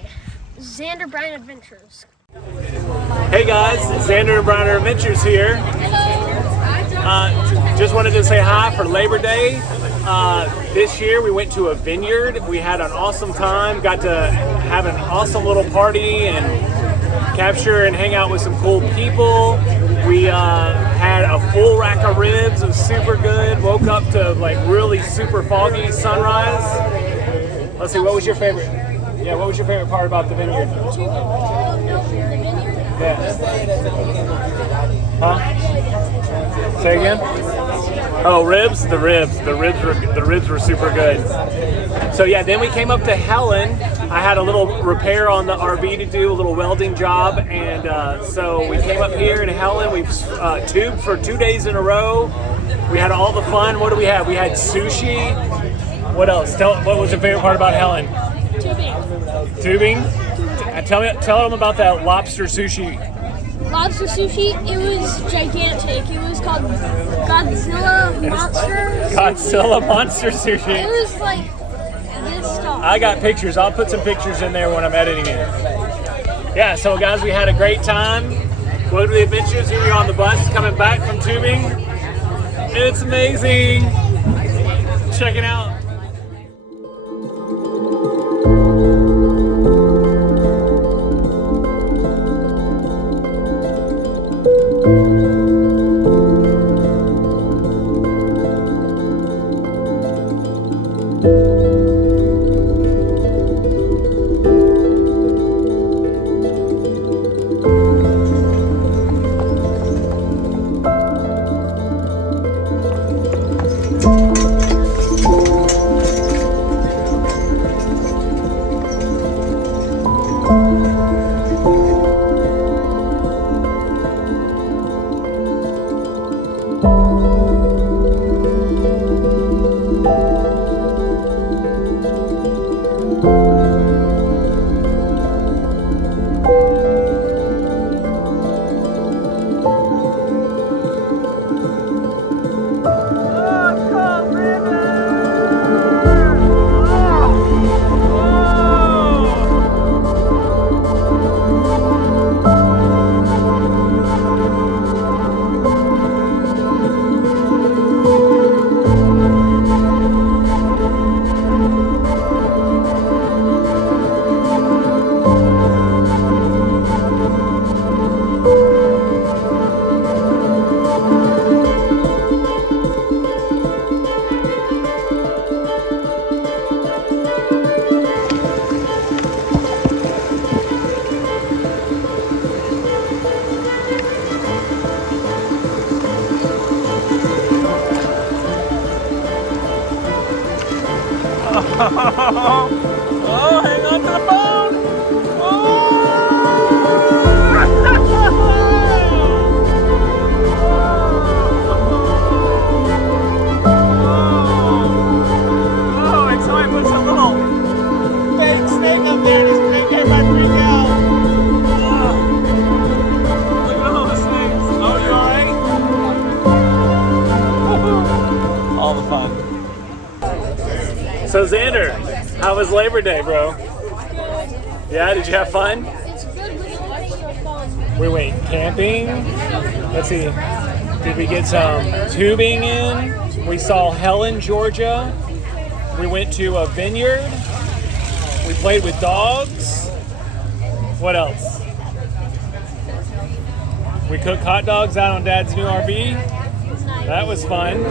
Hi, Xander Bryan Adventures. Hey guys, Xander Bryan Adventures here. Just wanted to say hi for Labor Day. This year we went to a vineyard. We had an awesome time, got to have an awesome little party and capture and hang out with some cool people. We had a full rack of ribs. It was super good. Woke up to like really super foggy sunrise. Let's see, what was your favorite? Yeah, what was your favorite part about the vineyard? Yeah. Huh? Say again? Oh, ribs? The ribs were super good. So yeah, then we came up to Helen. I had a little repair on the RV to do, a little welding job, and so we came up here in Helen. We've tubed for 2 days in a row. We had all the fun. What do we have? We had sushi. What else? What was your favorite part about Helen? Tubing? Tell them about that lobster sushi. Lobster sushi, it was gigantic. It was called Godzilla Monster Sushi. It was like this tall. I got pictures. I'll put some pictures in there when I'm editing it. Yeah, so guys, we had a great time. Go to the adventures. Here we are on the bus coming back from tubing. It's amazing. Check it out. Oh, hang on to the phone! Oh, and somebody puts a little fake snake up there and he's making everybody freak out. Look at all the snakes. Oh, you alright? All the fun. So Xander, how was Labor Day, bro? Yeah, did you have fun? It's good, but the only thing was fun. We went camping. Let's see, did we get some tubing in? We saw Helen, Georgia. We went to a vineyard. We played with dogs. What else? We cooked hot dogs out on Dad's new RV. That was fun.